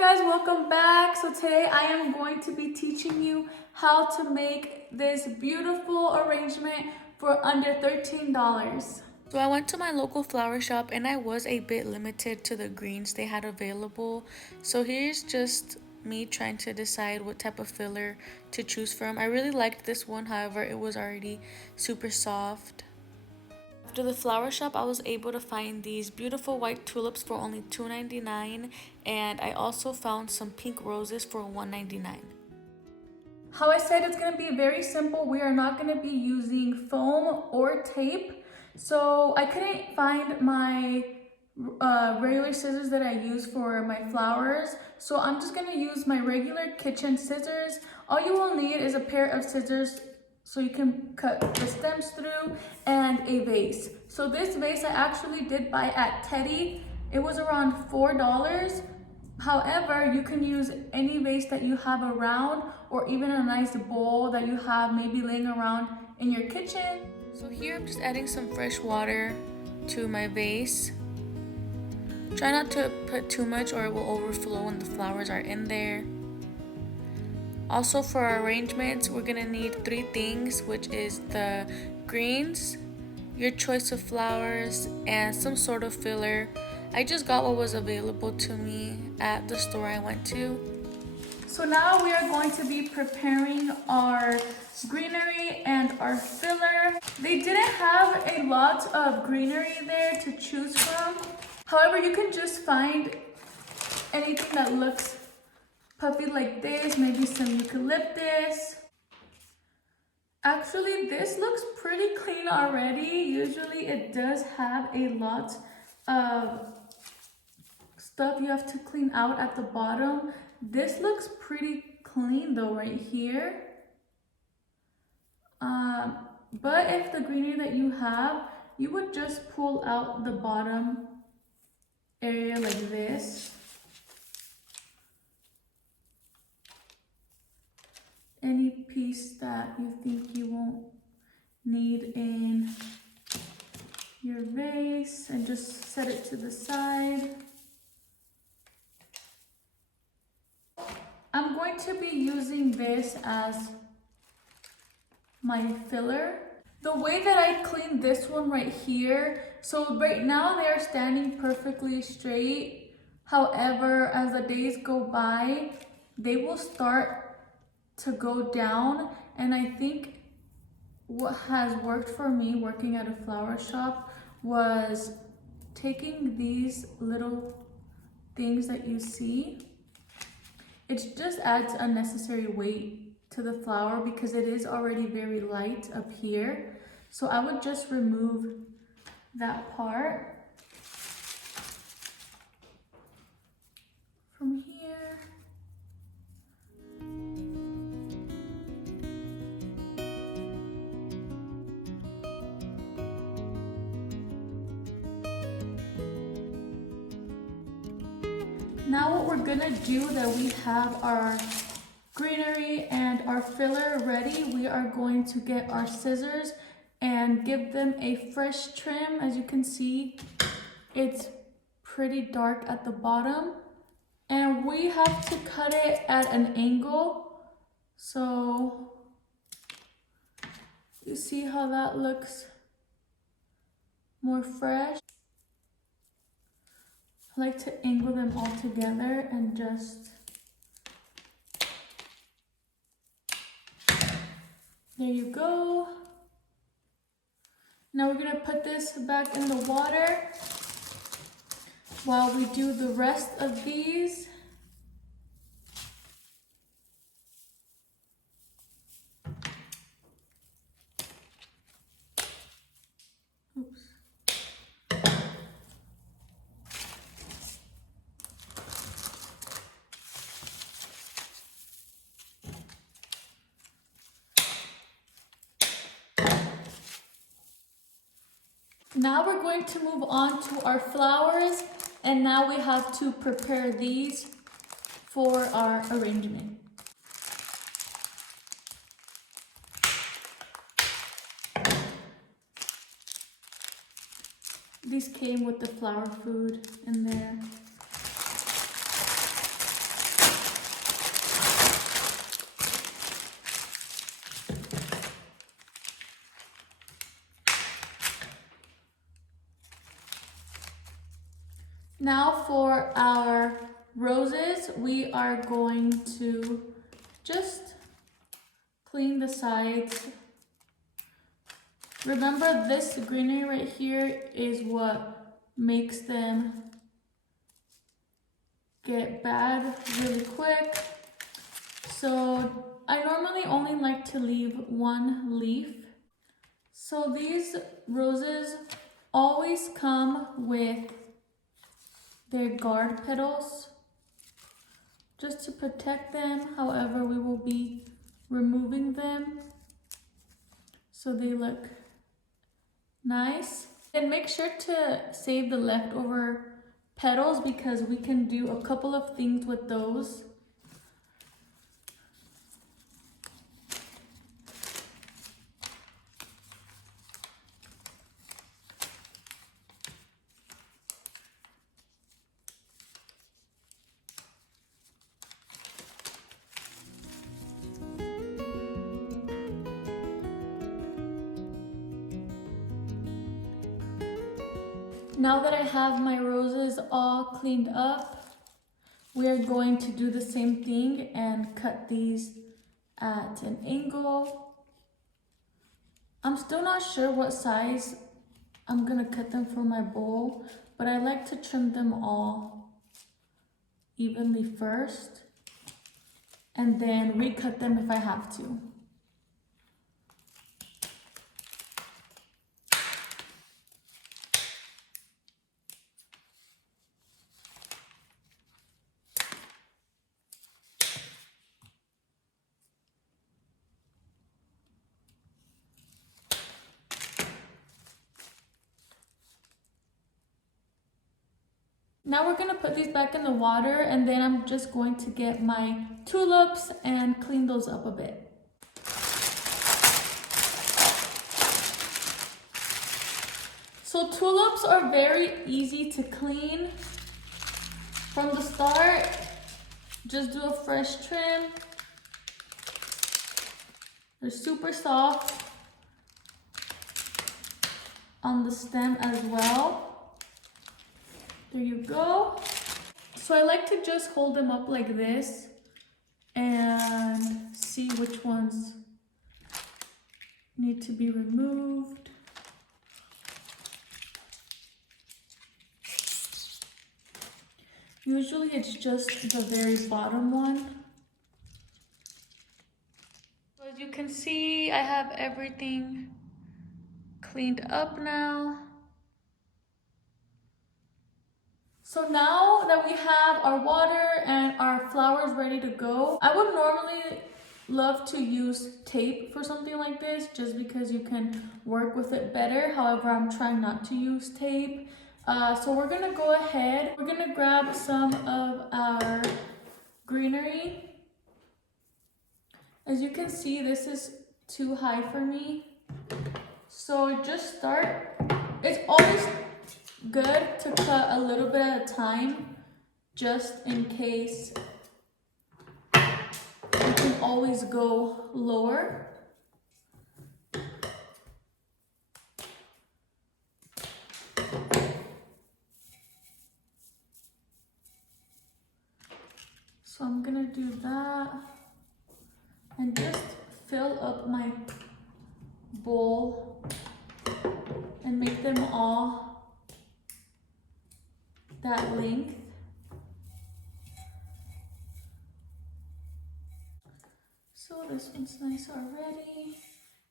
Hi guys, welcome back. So today I am going to be teaching you how to make this beautiful arrangement for under $13. So I went to my local flower shop and I was a bit limited to the greens they had available. So here's just me trying to decide what type of filler to choose from. I really liked this one, however, it was already super soft. After the flower shop, I was able to find these beautiful white tulips for only $2.99, and I also found some pink roses for $1.99. How I said, it's going to be very simple. We are not going to be using foam or tape. So I couldn't find my regular scissors that I use for my flowers. So I'm just going to use my regular kitchen scissors. All you will need is a pair of scissors so you can cut the stems through, and a vase. So this vase I actually did buy at Teddy. It was around $4. However, you can use any vase that you have around, or even a nice bowl that you have maybe laying around in your kitchen. So here I'm just adding some fresh water to my vase. Try not to put too much or it will overflow when the flowers are in there. Also, for our arrangements, we're gonna need 3 things, which is the greens, your choice of flowers, and some sort of filler. I just got what was available to me at the store I went to. So now we are going to be preparing our greenery and our filler. They didn't have a lot of greenery there to choose from. However, you can just find anything that looks puffy like this, maybe some eucalyptus. Actually, this looks pretty clean already. Usually it does have a lot of stuff you have to clean out at the bottom. This looks pretty clean though right here. But if the greenery that you have, you would just pull out the bottom area like this. Any piece that you think you won't need in your vase, and just set it to the side. I'm going to be using this as my filler. The way that I clean this one right here, so right now they are standing perfectly straight. However, as the days go by, they will start to go down, and I think what has worked for me working at a flower shop was taking these little things that you see. It just adds unnecessary weight to the flower because it is already very light up here. So I would just remove that part from here. Now what we're gonna do, that we have our greenery and our filler ready, we are going to get our scissors and give them a fresh trim. As you can see, it's pretty dark at the bottom, and we have to cut it at an angle. So you see how that looks more fresh. I like to angle them all together and just, there you go. Now we're gonna put this back in the water while we do the rest of these. Oops. Now we're going to move on to our flowers, and now we have to prepare these for our arrangement. These came with the flower food in there. Now for our roses, we are going to just clean the sides. Remember, this greenery right here is what makes them get bad really quick. So I normally only like to leave one leaf. So these roses always come with their guard petals just to protect them. However, we will be removing them so they look nice. And make sure to save the leftover petals because we can do a couple of things with those. Now that I have my roses all cleaned up, we are going to do the same thing and cut these at an angle. I'm still not sure what size I'm gonna cut them for my bowl, but I like to trim them all evenly first and then recut them if I have to. Now we're gonna put these back in the water and then I'm just going to get my tulips and clean those up a bit. So tulips are very easy to clean. From the start, just do a fresh trim. They're super soft on the stem as well. There you go. So I like to just hold them up like this and see which ones need to be removed. Usually it's just the very bottom one. So as you can see, I have everything cleaned up now. So now that we have our water and our flowers ready to go, I would normally love to use tape for something like this just because you can work with it better. However, I'm trying not to use tape. So we're gonna go ahead, we're gonna grab some of our greenery. As you can see, this is too high for me. So just start, it's always good to cut a little bit at a time, just in case. You can always go lower. So I'm gonna do that and just fill up my bowl and make them all that length. So this one's nice already.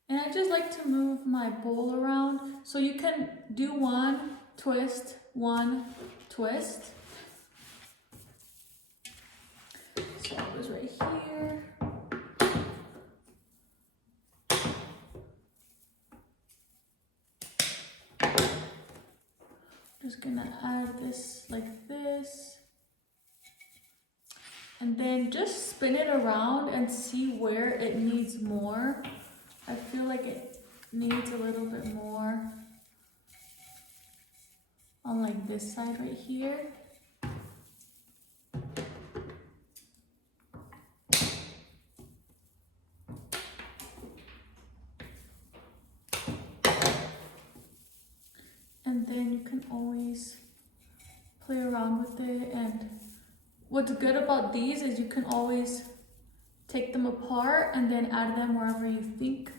And I just like to move my bowl around. So you can do one twist. So it goes right here. Just gonna add this like this. And then just spin it around and see where it needs more. I feel like it needs a little bit more on like this side right here. And then you can always play around with it. And what's good about these is you can always take them apart and then add them wherever you think.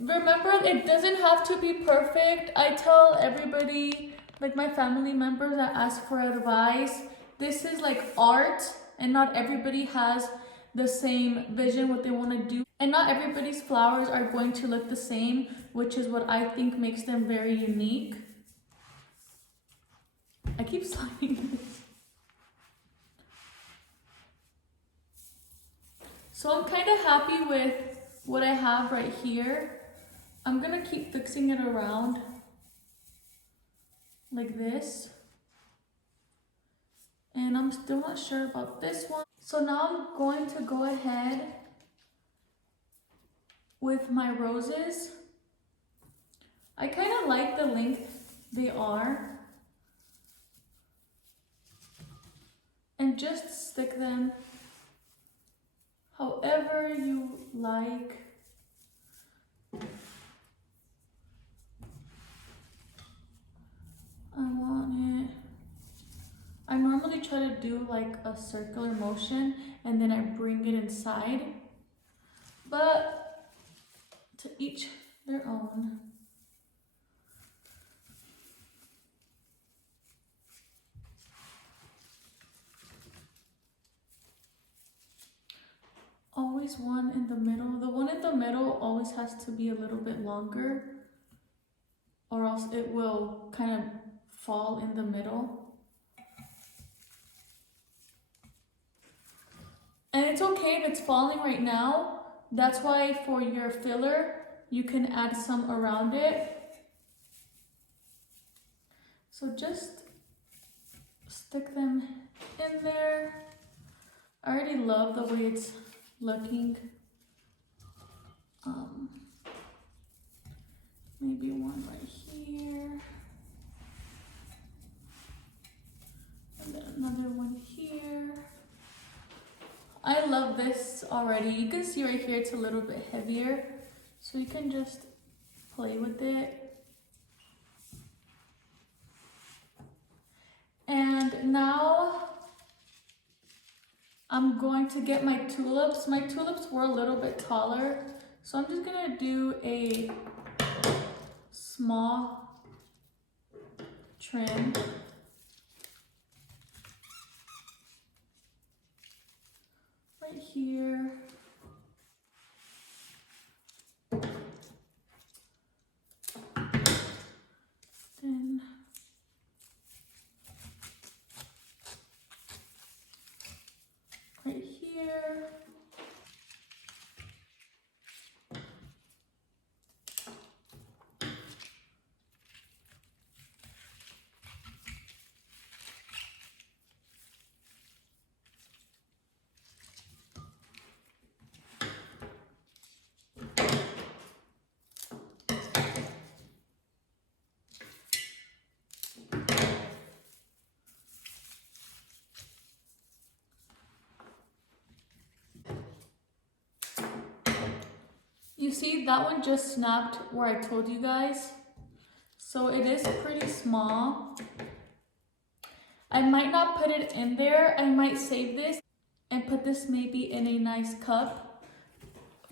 Remember, it doesn't have to be perfect. I tell everybody, like my family members that ask for advice, this is like art, and not everybody has the same vision, what they want to do. And not everybody's flowers are going to look the same, which is what I think makes them very unique. I keep sliding this. So I'm kind of happy with what I have right here. I'm gonna keep fixing it around like this. And I'm still not sure about this one. So now I'm going to go ahead with my roses. I kind of like the length they are. And just stick them however you like. I normally try to do like a circular motion and then I bring it inside, but to each their own. Always one in the middle. The one in the middle always has to be a little bit longer, or else it will kind of fall in the middle. And it's okay if it's falling right now. That's why for your filler, you can add some around it. So just stick them in there. I already love the way it's looking. Maybe one right here. And then another one here. I love this already. You can see right here it's a little bit heavier, so you can just play with it. And now I'm going to get my tulips. My tulips were a little bit taller, so I'm just gonna do a small trim. Right here. Then right here. You see, that one just snapped where I told you guys. So it is pretty small. I might not put it in there. I might save this and put this maybe in a nice cup.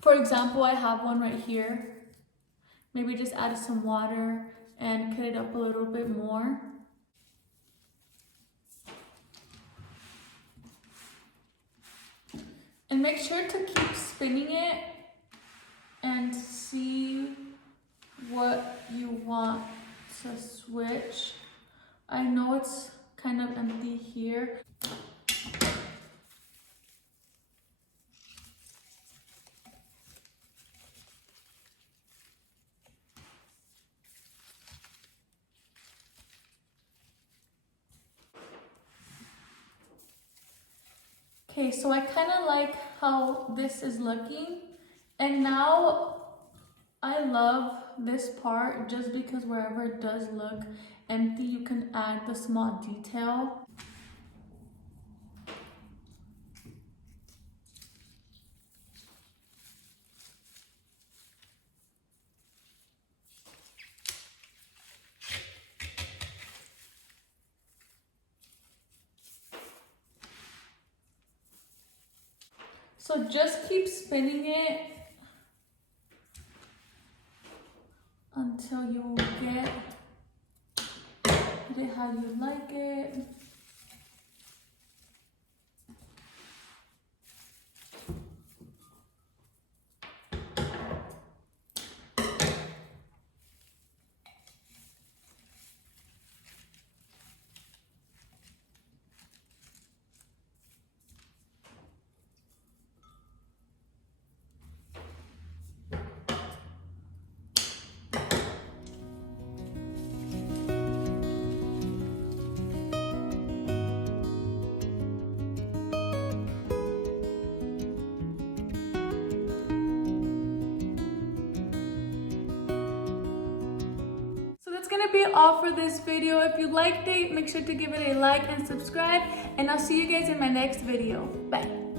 For example, I have one right here. Maybe just add some water and cut it up a little bit more. And make sure to keep spinning it and see what you want to switch. I know it's kind of empty here. Okay, so I kind of like how this is looking. And now I love this part just because wherever it does look empty, you can add the small detail. So just keep spinning it until you get it how you like it. That's gonna be all for this video. If you liked it, make sure to give it a like and subscribe, and I'll see you guys in my next video. Bye.